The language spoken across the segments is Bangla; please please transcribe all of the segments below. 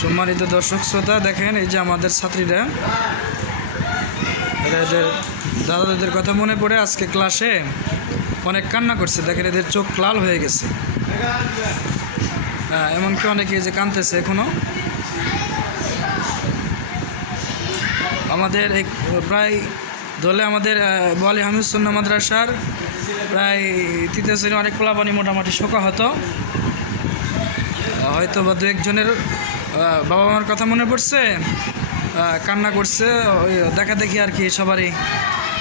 সম্মানিত দর্শক শ্রোতা দেখেন এই যে আমাদের ছাত্রীরা। এরা এদের দাদা দাদির কথা মনে পড়ে আজকে ক্লাসে অনেক কান্না করছে। দেখেন এদের চোখ লাল হয়ে গেছে। হ্যাঁ, এমনকি অনেকে যে কাঁদতেছে এখনও। আমাদের এই প্রায় দলে আমাদের আহ, বোয়ালি হামিদ সুন্না মাদ্রাসার প্রায় তৃতীয় শ্রেণি অনেক পোলাপানি মোটামুটি শোকা হতো। হয়তো বা দু একজনের বাবা মার কথা মনে পড়ছে? কান্না করছে, ওই দেখা দেখি আর কি সবারই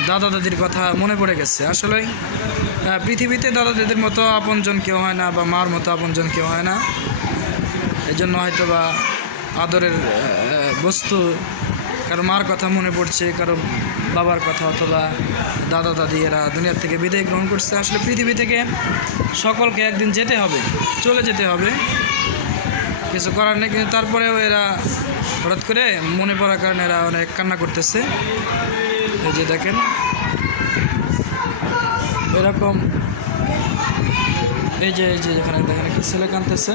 দাদা দাদির কথা মনে পড়ে গেছে। আসলে পৃথিবীতে দাদা দাদির মতো আপনজন কেউ হয় না বা মার মতো আপনজন কেউ হয় না। এই জন্য হয়তো বা আদরের বস্তু কারও মার কথা মনে পড়ছে, কারও বাবার কথা অথবা দাদা দাদি এরা দুনিয়ার থেকে বিদায় গ্রহণ করছে। আসলে পৃথিবী থেকে সকলকে একদিন যেতে হবে, চলে যেতে হবে। কিছু করার নেই, কিন্তু তারপরেও এরা হঠাৎ করে মনে পড়ার কারণে এরা অনেক কান্না করতেছে। এই যে দেখেন, এরকম এই যে এই যে এখানে দেখেন, একটা ছেলে কাঁদতেছে।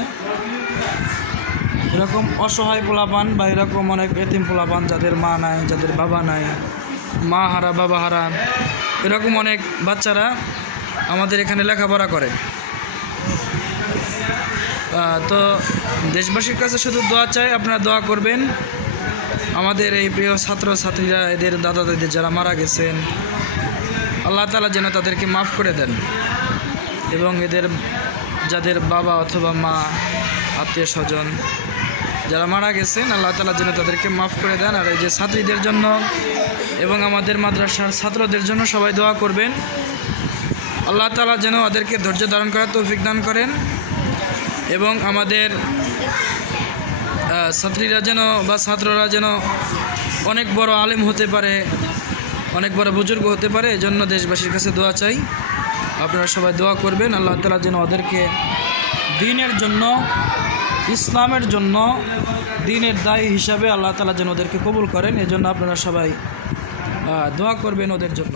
এরকম অসহায় পোলাপান বা এরকম অনেক এতিম পোলাপান, যাদের মা নাই, যাদের বাবা নাই, মা হারা, বাবা হারা, এরকম অনেক বাচ্চারা আমাদের এখানে লেখাপড়া করে। তো দেশবাসীর কাছে শুধু দোয়া চাই, আপনারা দোয়া করবেন। আমাদের এই প্রিয় ছাত্র ছাত্রীরা এদের দাদা দাদি যারা মারা গেছেন, আল্লাহ তালা যেন তাদেরকে মাফ করে দেন এবং এদের যাদের বাবা অথবা মা, আত্মীয় স্বজন যারা মারা গেছেন, আল্লাহ তালা যেন তাদেরকে মাফ করে দেন। আর এই যে ছাত্রীদের জন্য এবং আমাদের মাদ্রাসার ছাত্রদের জন্য সবাই দোয়া করবেন। আল্লাহ তালা যেন ওদেরকে ধৈর্য ধারণ করার তৌফিক দান করেন এবং আমাদের ছাত্রীরা যেন বা ছাত্ররা যেন অনেক বড় আলেম হতে পারে, অনেক বড় বুজুর্গ হতে পারে, এজন্য দেশবাসীর কাছে দোয়া চাই। আপনারা সবাই দোয়া করবেন, আল্লাহ তালা যেন ওদেরকে দিনের জন্য, ইসলামের জন্য দিনের দায়ী হিসাবে আল্লাহ তালা যেন ওদেরকে কবুল করেন, এজন্য আপনারা সবাই দোয়া করবেন ওদের জন্য।